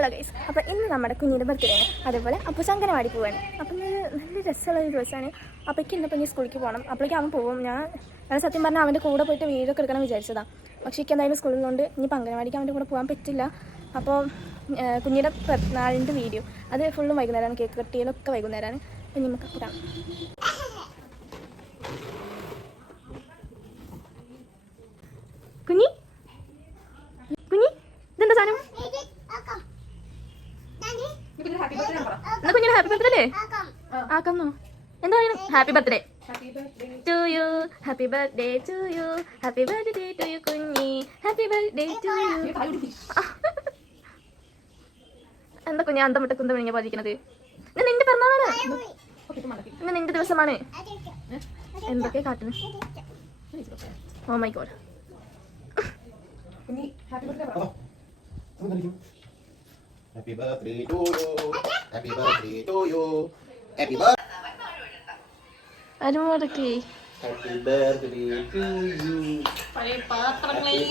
Hello guys, അപ്പോൾ ഇന്ന് നമ്മുടെ കുഞ്ഞിൻ്റെ ബർത്ത്ഡേ ആണ്. അതേപോലെ അപ്പോൾ അംഗനവാടി പോവാണ്. അപ്പം നല്ല രസമുള്ള ഒരു ദിവസമാണ്. അപ്പോഴേക്ക് ഇന്നിപ്പോൾ ഇനി സ്കൂളിലേക്ക് പോകണം. അപ്പോഴേക്കും അവൻ പോകും. ഞാൻ സത്യം പറഞ്ഞാൽ അവൻ്റെ കൂടെ പോയിട്ട് വീഡിയോ ഒക്കെ എടുക്കണം വിചാരിച്ചതാണ്. പക്ഷേ എനിക്ക് എന്തായാലും സ്കൂളിലുണ്ട്. ഇനിയിപ്പോൾ അംഗനവാടിക്ക് അവൻ്റെ കൂടെ പോകാൻ പറ്റില്ല. അപ്പോൾ കുഞ്ഞിൻ്റെ നാളിൻ്റെ വീഡിയോ അത് ഫുള്ളും വൈകുന്നേരമാണ്. കേക്ക് കട്ടിയിലൊക്കെ വൈകുന്നേരമാണ്. ഇനി നമുക്ക് കാണാം. കുഞ്ഞി കുഞ്ഞി ഇതെന്താ സാധനം? കുഞ്ഞിന് ഹാപ്പി ബർത്ത്ഡേ ആക്കുന്നോ? എന്താ happy birthday to you, happy birthday to you, happy birthday to you കുഞ്ഞി, ഹാപ്പി ബർത്ത്ഡേ ടു യു. എന്താ കുഞ്ഞി അന്തം വിട്ട് കുന്തം വിളിഞ്ഞ പോയിരിക്കുന്നത്? ഇന്ന് നിന്റെ പിറന്നാളാണ്, ഇന്ന് നിന്റെ ദിവസമാണ്. എന്തൊക്കെ കാട്ടുന്നു? Oh my god. Happy birthday to you. Happy birthday to you. Happy birthday. അരുമോടൊക്കെ Happy birthday to you. Happy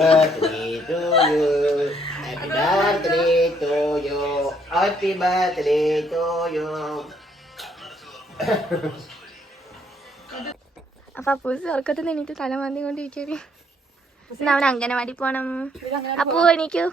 birthday to you. Happy birthday to you. Happy birthday to you. അപ്പൊ അപ്പൂസ് ഉറക്കത്തിൽ എണീറ്റ് തല മാന്തിക്കൊണ്ടിരിക്കുകയാണ്. അവൻ അംഗനവാടി പോണം. അപ്പൂ എണീക്കൂ.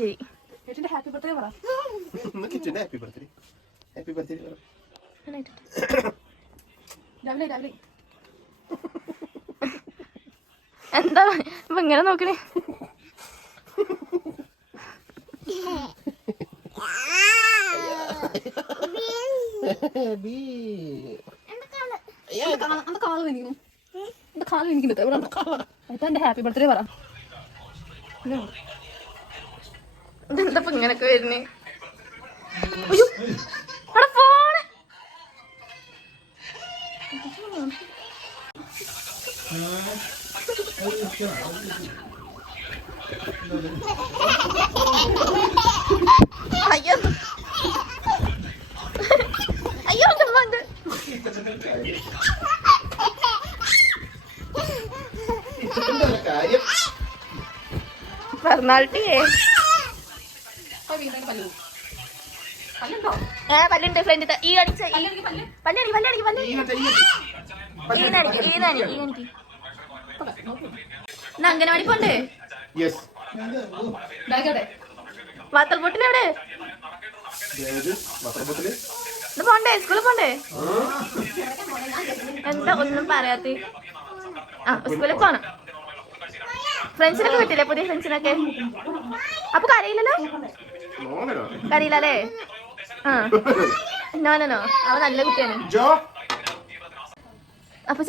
ശരി. Happy birthday. Happy birthday. എന്താ ഇപ്പൊ ഇങ്ങനെ നോക്കണേ? ഹാപ്പി ബർത്ത്ഡേ പറ. ഇതെന്താ ഇങ്ങനൊക്കെ വരുന്നേ? അയ്യോ അവിടെ ഫോണ്. അയ്യോ അയ്യോ പിറന്നാളിട്ടേ പല്ലുണ്ട് ഫ്രണ്ട്. ഈ അടിച്ച അംഗനവാടി പോണ്ടേ? വാട്ടർ ബോട്ടിൽ എവിടെ? പോണ്ടേ? സ്കൂളിൽ പോണ്ടേ? എന്താ ഒന്നും പറയാത്ത? സ്കൂളിൽ പോണം. ഫ്രണ്ട്സിനൊക്കെ കിട്ടില്ലേ? പുതിയ ഫ്രണ്ട്സിനൊക്കെ. അപ്പൊ കരയില്ലല്ലോ? കരയില്ലേ? നോ അവൻ നല്ല കുട്ടിയാണ്. അപ്പൊ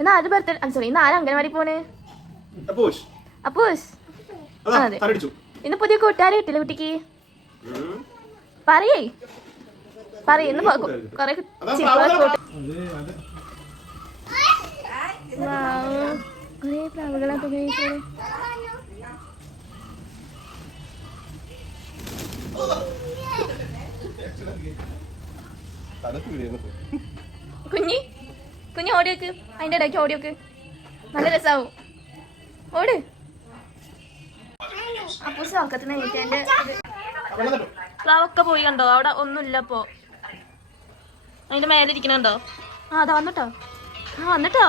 ഇന്ന് ആര് ബർത്ത്ഡേ? സോറി, ഇന്ന് ആരും അംഗനവാടി പോണേ? അപ്പൂസ്. അതെ, ഇന്ന് പുതിയ കൂട്ടുകാരെ കിട്ടില്ല കുട്ടിക്ക്. പറയേ ഇന്ന് കൊറേ കൊറേ പ്രാവുകളൊക്കെ ഉപയോഗിച്ചത്. കുഞ്ഞി ഓടിയോക്ക്, അതിന്റെ ഇടയ്ക്ക് ഓടിയോക്ക്, നല്ല രസാവും. ഓട്. അപ്പൂസ് ഉറക്കത്തിന് എന്റെ പ്ലാവൊക്കെ പോയി കണ്ടോ? അവിടെ ഒന്നുമില്ല. അപ്പോ അതിന്റെ മേലെ ഇരിക്കണുണ്ടോ? അതാ വന്നിട്ടോ. വന്നിട്ടോ.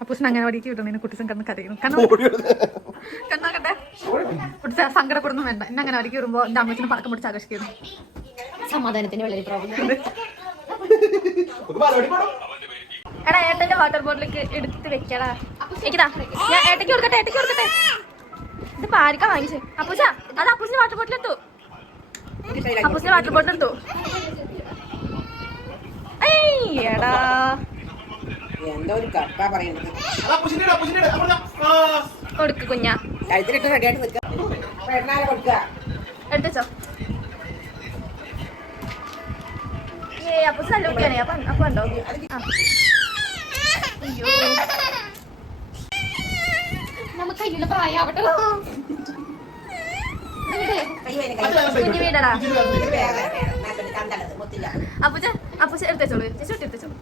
അപ്പൂസിന് അംഗനവാടിക്ക് വിടുന്നതിന് കുട്ടിസം കണ്ണ് കരയുന്നു. കണ്ണാകട്ടെ, കുട്ടി സങ്കടപ്പെടുന്നു വേണ്ട. എന്നെ അംഗനവാടിക്ക് വരുമ്പോ എന്റെ അമ്മച്ചിന് പടക്കം പിടിച്ച് ആകർഷിക്കുന്നു. സമാധാനത്തിന് വളരെ പ്രോബ്ലം. എടാ ഏട്ടന്റെ വാട്ടർ ബോട്ടിലേക്ക് എടുത്ത് വെക്കടാ. എനിക്കിതാ, ഞാൻ ഏട്ടയ്ക്ക് കൊടുക്കട്ടെ. ഇത് പാരിക്കാ വാങ്ങിച്ചേ. അപ്പൂസാ, അത് അപ്പൂസിന്റെ വാട്ടർ ബോട്ടിൽ എടുത്തു. എടാ കൊടുക്ക് കുഞ്ഞാ. എടുത്തോ. അപ്പൂസ് നല്ല കുട്ടിയാണേ. അപ്പൊ ഉണ്ടോ? അയ്യോ വലിയ പ്രായാവട്ടെ കുഞ്ഞു വീടടാ. അപ്പൂച്ച എടുത്തോളൂ, ചേച്ചി എടുത്തോളൂ.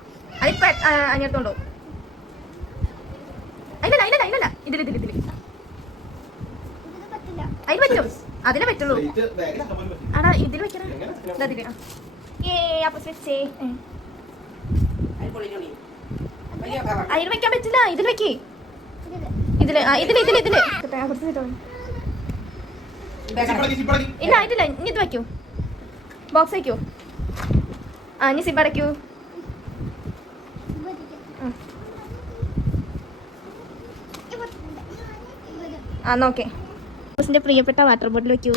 അതിപ്പോ അനിയത്തോണ്ടോ? അതിലല്ല ഇതില് അതിന് പറ്റും, അതിനെ പറ്റുള്ളൂ. ആടാ ഇതിൽ വെക്കണം. അതില് അപ്പൂച്ച വെച്ചേ. അതിൽ വെക്കാൻ പറ്റില്ല, ഇതിൽ വെക്കേ. ഇതില് ഇല്ല ഇതില്ല. ഇനി ഇത് വെക്കൂ, ബോക്സ് വെക്കൂ. ഇനി സിബ് അടയ്ക്കൂ. നോക്കേ. അപ്പൂസിന്റെ പ്രിയപ്പെട്ട വാട്ടർ ബോട്ടിൽ വെക്കൂ.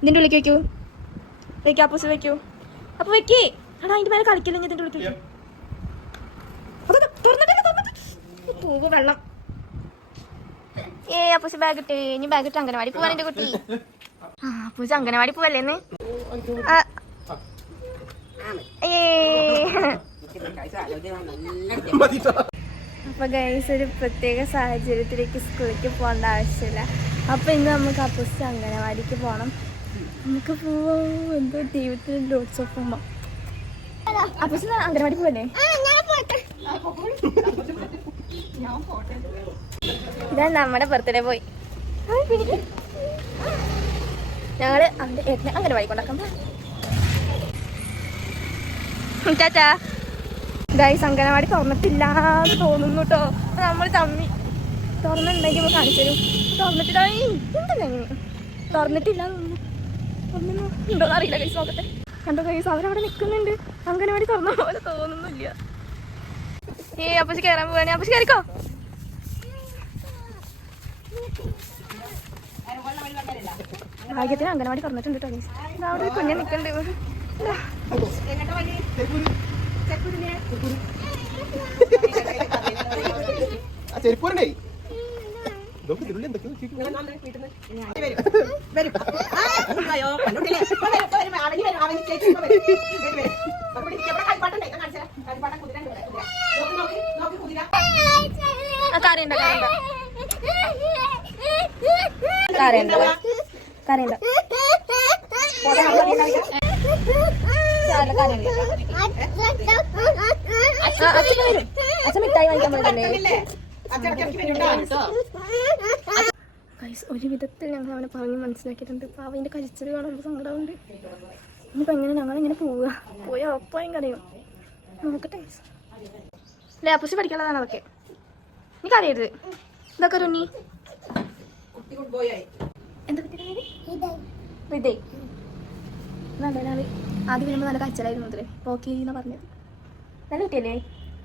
ഇതിന്റെ ഉള്ളിലേക്ക് വെക്കൂ. വെക്കൂ അപ്പൂസ് വെക്കൂ. അപ്പൊ വെക്കേ. ആടാ അതിന്റെ മേലെ കളിക്കല്ലോ. ഇതിന്റെ ഉള്ളിലേക്ക് പൂവ് വെള്ളം. അപ്പൂസ് ബാഗ് ഇട്ടേ. ഇനി ബാഗ് ഇട്ട് അംഗനവാടി പോവാൻ എന്റെ കുട്ടി. അപ്പൂസ് അംഗനവാടി പോവല്ലേന്ന്. അപ്പൊ ഗൈസ് ഒരു പ്രത്യേക സാഹചര്യത്തിലേക്ക് സ്കൂളിലേക്ക് പോകേണ്ട ആവശ്യമില്ല. അപ്പൊ ഇന്ന് നമുക്ക് അപ്പൂസ് അംഗനവാടിക്ക് പോകണം. നമുക്ക് പോവാം. എന്തോ ദൈവത്തിന് ലോട്സ് ഓഫ് പോവാം. അപ്പൂസ് അംഗനവാടി പോവല്ലേ? ഇതാ നമ്മുടെ ബർത്ത്ഡേ പോയി. ഞങ്ങള് അവന്റെ ഏട്ടനെ അംഗനവാടി കൊണ്ടാക്കാൻ പോവാം. ചാച്ചാ ഗൈസ് അംഗനവാടി തുറന്നിട്ടില്ലാന്ന് തോന്നുന്നു കേട്ടോ. നമ്മൾ തമ്മി തുറന്നിട്ടുണ്ടെങ്കിൽ കാണിച്ചു തരും. തുറന്നിട്ടില്ല. ഉണ്ടല്ലോ ഇങ്ങനെ തുറന്നിട്ടില്ല തോന്നുന്നു. ഉണ്ടോന്ന് അറിയില്ല ഗൈസ്. നോക്കട്ടെ. കണ്ടോ ഗൈസ് അവരവിടെ നിൽക്കുന്നുണ്ട്. അംഗനവാടി തുറന്ന പോലെ തോന്നുന്നില്ല. അപ്പൂസ് കയറാൻ പോവാണ്. അപ്പൂസ് കയറിക്കോ. ഭാഗ്യത്തിന് അംഗനവാടി തുറന്നിട്ടുണ്ട് കേട്ടോ ഗൈസ്. അവിടെ ഒരു കുഞ്ഞെ നിൽക്കുന്നുണ്ട്. ചെരുപ്പൂരണ്ടേ കരയണ്ട അച്ഛൻ മിഠായി വാങ്ങിക്കാൻ പോയതല്ലേ. ഒരു വിധത്തിൽ ഞങ്ങൾ അവനെ പറഞ്ഞ് മനസ്സിലാക്കിയിട്ടുണ്ട്. അപ്പൊ അവൻ്റെ കഴിച്ചത് കാണുമ്പോൾ സങ്കടമുണ്ട്. ഇനിയിപ്പോൾ എങ്ങനെ ഞങ്ങളിങ്ങനെ പോവുക? പോയി ഉറപ്പായും കരയും. നോക്കട്ടെ അല്ലേ. അപ്പൂസ് പഠിക്കാനുള്ളതാണ് അതൊക്കെ. നീ കരയരുത്. ഇതൊക്കെ റുന്നി എന്താ വിതേ നല്ലതാണ്. ആദ്യം വരുമ്പോൾ നല്ല കച്ചലായിരുന്നു അത്രേ. ഓക്കെ എന്നാ പറഞ്ഞത്. നല്ല കുട്ടിയല്ലേ?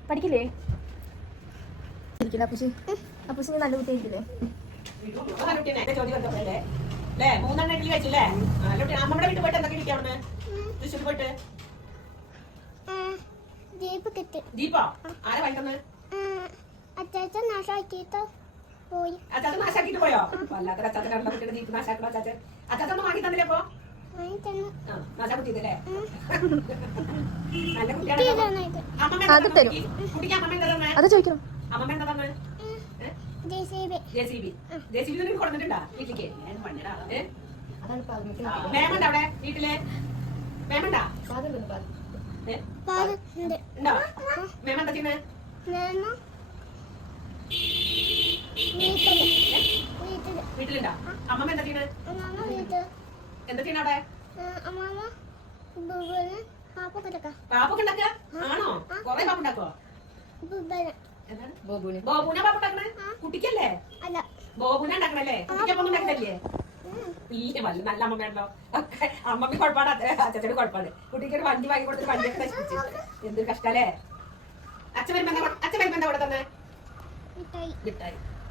പഠിക്കില്ലേ? പഠിക്കില്ല അപ്പൂസ്. അപ്പൂസ് നല്ല കുട്ടിയായിരിക്കില്ലേ? അച്ചാച്ചൻ നാശാക്കിയിട്ട് പോയി. അച്ചാച്ചൻ നാശാക്കിട്ട് പോയോ? വല്ലാത്ത അച്ചാച്ചനാണല്ലോ കുട്ടിയുടെ ജീപ്പ് നാശാക്കണോ? അച്ചാച്ചൻ വാങ്ങി തന്നില്ലപ്പോ നാശാക്കുട്ടിയതല്ലേ? നല്ല കുട്ടിയാണ്. അത് തരും. കുട്ടിക്ക് അമ്മ എന്താ തന്നെ? അത് ചോദിക്കണം. അമ്മ എന്താ തന്നെ? ജെസിബി കൊടുത്തിട്ടുണ്ടാ വീട്ടിലേക്ക്? മേമുണ്ട അവിടെ വീട്ടില്? മേമുണ്ടാ? ഉണ്ടോ? മേമെന്താ ചെയ്യുന്നേ? വീട്ടിലുണ്ടോ? അമ്മമ്മ എന്താ ചെയ്യണേ? എന്താ ചെയ്യണ അവിടെ? പാപ്പൊക്കെ ഉണ്ടാക്കുക? ആണോ? കൊറേ പാപ്പുണ്ടാക്കോ? ബോബൂന പാപ്പുണ്ടാക്കണേ? കുട്ടിക്കല്ലേ? ബോബൂന ഉണ്ടാക്കണല്ലേ? കുട്ടിക്കപ്പം ഉണ്ടാക്കണല്ലേ? ഇല്ല വല്ല നല്ല അമ്മമ്മയാണല്ലോ. അമ്മമ്മ കുഴപ്പമാണ്, അച്ഛന് കുഴപ്പമാണ്. കുട്ടിക്ക് ഒരു വണ്ടി വാങ്ങി കൊടുത്തിട്ട് വണ്ടിയൊക്കെ നശിപ്പിച്ചു. എന്തൊരു കഷ്ടല്ലേ? അച്ഛൻ വരുമ്പോ എന്താ ഇവിടെ തന്നെ?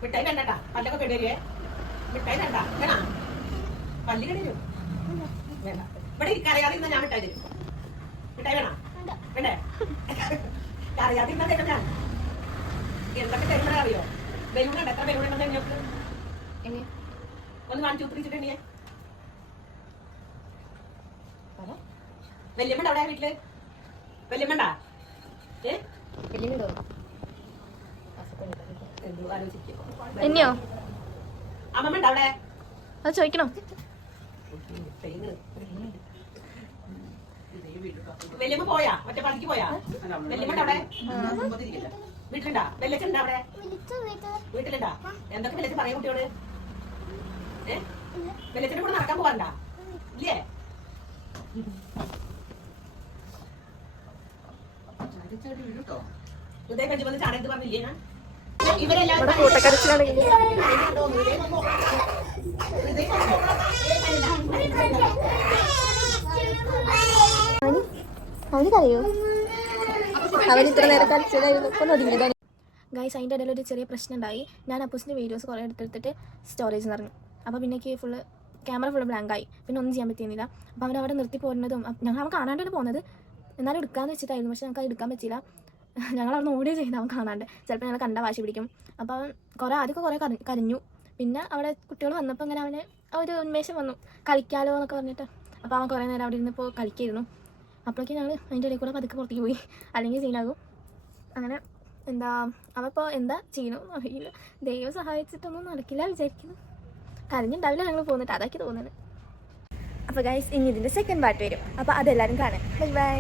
മിഠായി വേണ്ടട്ടാ. പല്ലൊക്കെ കേടരുവേ. മിഠായി വേണ്ട. വേണ പല്ല് കേടരും. വേണ്ട. ഇവിടെ കറിയാതിരുന്ന ഞാൻ മിഠായി തരും. മിഠായി വേണ? വേണ്ടേ? കറിയാതിരുന്ന തരും ഞാൻ. എന്തൊക്കെ തരുമ്പോഴേ അറിയോ? ബലൂണുണ്ട്. എത്ര ബലൂണുണ്ടെന്ന് ഞങ്ങൾക്ക് ഒന്ന് കാണിച്ചു ഉത്തിരിച്ചിട്ടുണ്ടേ. വല്യമ്മണ്ട അവിടെ വീട്ടില്? വല്യമ്മണ്ട? ഇനിയോ അമ്മമ്മ ഉണ്ടോ അവിടെ? അത് ചോദിക്കണം. വല്യമ്മ പോയാ? മറ്റേ പണിക്ക് പോയാ? വല്യമ്മ ഉണ്ടോ അവിടെ? വീട്ടിലുണ്ടാ? വെല്ലച്ചുണ്ടോ അവിടെ? വീട്ടിലുണ്ടാ? എന്തൊക്കെ വെല്ലച്ച് പറയാ കുട്ടിയോട്? വെല്ലച്ചിന്റെ കൂടെ നടക്കാൻ പോവാണ്ടാ? ഇല്ലേ? ഹൃദയ കഞ്ചി വന്ന് ചാടരുത് പറഞ്ഞില്ലേ ഞാൻ? ഇവരെല്ലാം ഇവിടെ കൂട്ടക്കരച്ചിലാണ്. അവന് കരയോ? അവൻ ഇത്ര നേരം കരച്ചിലായിരുന്നു. ഇപ്പം ഒതുങ്ങിയതാണ്. ഗൈസ്, അതിൻ്റെ ഇടയിൽ ഒരു ചെറിയ പ്രശ്നം ഉണ്ടായി. ഞാൻ അപ്പൂസിൻ്റെ വീഡിയോസ് കുറേ എടുത്തെടുത്തിട്ട് സ്റ്റോറേജ് നിറഞ്ഞു. അപ്പോൾ പിന്നെ എനിക്ക് ക്യാമറ ഫുള്ള് ബ്ലാങ്കായി. പിന്നെ ഒന്നും ചെയ്യാൻ പറ്റിയിരുന്നില്ല. അപ്പോൾ അവൻ അവിടെ നിർത്തി പോരുന്നതും ഞങ്ങൾ അവൻ കാണാണ്ടാണ് പോകുന്നത്. എന്നാലും എടുക്കാമെന്ന് വെച്ചിട്ടായിരുന്നു. പക്ഷെ ഞങ്ങൾക്ക് അത് എടുക്കാൻ പറ്റില്ല. ഞങ്ങൾ അവിടെ നിന്ന് ഓടിയോ ചെയ്ത് അവൻ കാണാണ്ട്. ചിലപ്പോൾ ഞങ്ങൾ കണ്ട വാശി പിടിക്കും. അപ്പോൾ അവൻ ആദ്യമൊക്കെ കുറേ കരഞ്ഞു. പിന്നെ അവിടെ കുട്ടികൾ വന്നപ്പോൾ ഇങ്ങനെ അവന് ഒരു ഉന്മേഷം വന്നു, കളിക്കാലോ എന്നൊക്കെ പറഞ്ഞിട്ട്. അപ്പോൾ അവൻ കുറേ നേരം അവിടെ ഇരുന്നിപ്പോൾ കളിക്കായിരുന്നു. അപ്പോഴേക്കും ഞങ്ങൾ അതിൻ്റെ ഇടയിൽ കൂടെ പതുക്കെ പുറത്തേക്ക് പോയി, അല്ലെങ്കിൽ സീനാകും. അങ്ങനെ അവപ്പോൾ എന്താ ചെയ്യണമെന്ന് അറിയില്ല. ദൈവം സഹായിച്ചിട്ടൊന്നും നടക്കില്ല വിചാരിക്കുന്നു. കരഞ്ഞുണ്ടാവില്ല ഞങ്ങൾ പോകുന്നിട്ട്, അതൊക്കെ തോന്നുന്നത്. അപ്പോൾ ഗൈസ്, ഇനി ഇതിൻ്റെ സെക്കൻഡ് പാർട്ട് വരും. അപ്പോൾ അതെല്ലാവരും കാണാം. Bye bye.